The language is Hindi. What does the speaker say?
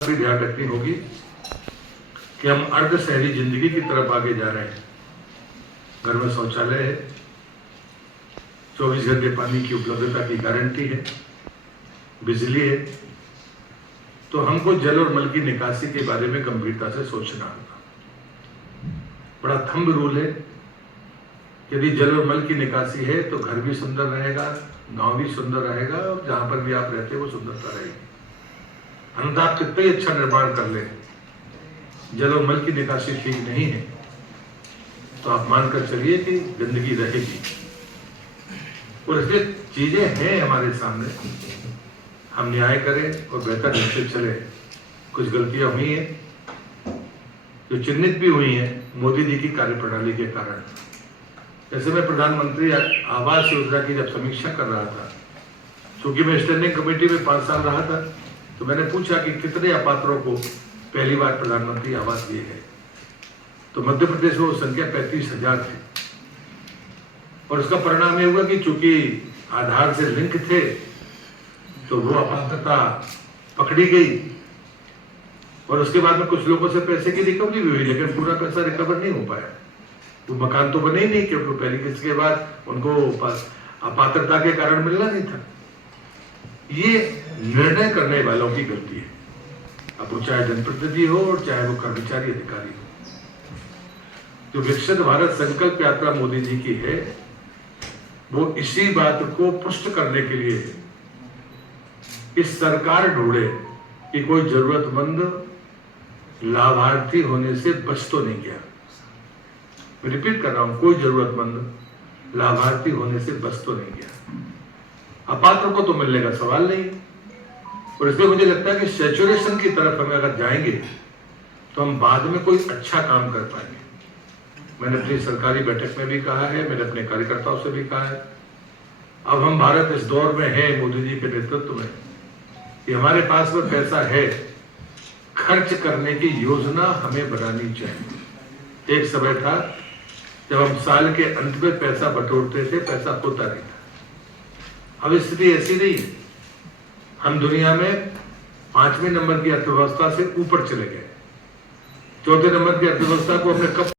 भी ध्यान रखनी होगी कि हम अर्ध शहरी जिंदगी की तरफ आगे जा रहे हैं। घर में शौचालय है, 24 घंटे पानी की उपलब्धता की गारंटी है, बिजली है, तो हमको जल और मल की निकासी के बारे में गंभीरता से सोचना होगा। बड़ा थंब रूल है, यदि जल और मल की निकासी है तो घर भी सुंदर रहेगा, गांव भी सुंदर रहेगा और जहां पर भी आप रहते हैं वो सुंदरता रहेगी। अन्यथा आप कितना ही अच्छा निर्माण कर ले, जल और मल की निकासी ठीक नहीं है तो आप मानकर चलिए कि गंदगी रहेगी। और इसलिए चीजें हैं हमारे सामने, हम न्याय करें और बेहतर ढंग से चले। कुछ गलतियां हुई हैं जो चिन्हित भी हुई हैं मोदी जी की कार्यप्रणाली के कारण। जैसे मैं प्रधानमंत्री आवास योजना की जब समीक्षा कर रहा था, चूंकि मैं स्टैंडिंग कमेटी में 5 साल रहा था, तो मैंने पूछा कि कितने अपात्रों को पहली बार प्रधानमंत्री आवास दिए गए, तो मध्य प्रदेश में वो संख्या 35,000 थी। और उसका परिणाम ये हुआ कि चूंकि आधार से लिंक थे तो वो अपात्रता पकड़ी गई और उसके बाद में कुछ लोगों से पैसे की रिकवरी भी हुई, लेकिन पूरा पैसा रिकवर नहीं हो पाया। वो मकान तो बने ही नहीं क्योंकि पहली किस्त के बाद उनको अपात्रता के कारण मिलना नहीं था। ये निर्णय करने वालों की गलती है, अब वो चाहे जनप्रतिनिधि हो और चाहे वो कर्मचारी अधिकारी हो। जो विकसित भारत संकल्प यात्रा मोदी जी की है वो इसी बात को पुष्ट करने के लिए है। इस सरकार ढूंढे कि कोई जरूरतमंद लाभार्थी होने से बच तो नहीं गया। मैं रिपीट कर रहा हूं, कोई जरूरतमंद लाभार्थी होने से बच तो नहीं गया। अपात्र को तो मिलने का सवाल नहीं। और इसलिए मुझे लगता है कि सैचुरेशन की तरफ हम अगर जाएंगे तो हम बाद में कोई अच्छा काम कर पाएंगे। मैंने अपनी सरकारी बैठक में भी कहा है, मैंने अपने कार्यकर्ताओं से भी कहा है, अब हम भारत इस दौर में है मोदी जी के नेतृत्व में कि हमारे पास में पैसा है, खर्च करने की योजना हमें बनानी चाहिए। एक समय था जब हम साल के अंत में पैसा बटोरते थे, पैसा होता नहीं था। अब स्थिति ऐसी नहीं है, हम दुनिया में 5वें नंबर की अर्थव्यवस्था से ऊपर चले गए। 4थे नंबर की अर्थव्यवस्था को हमने कब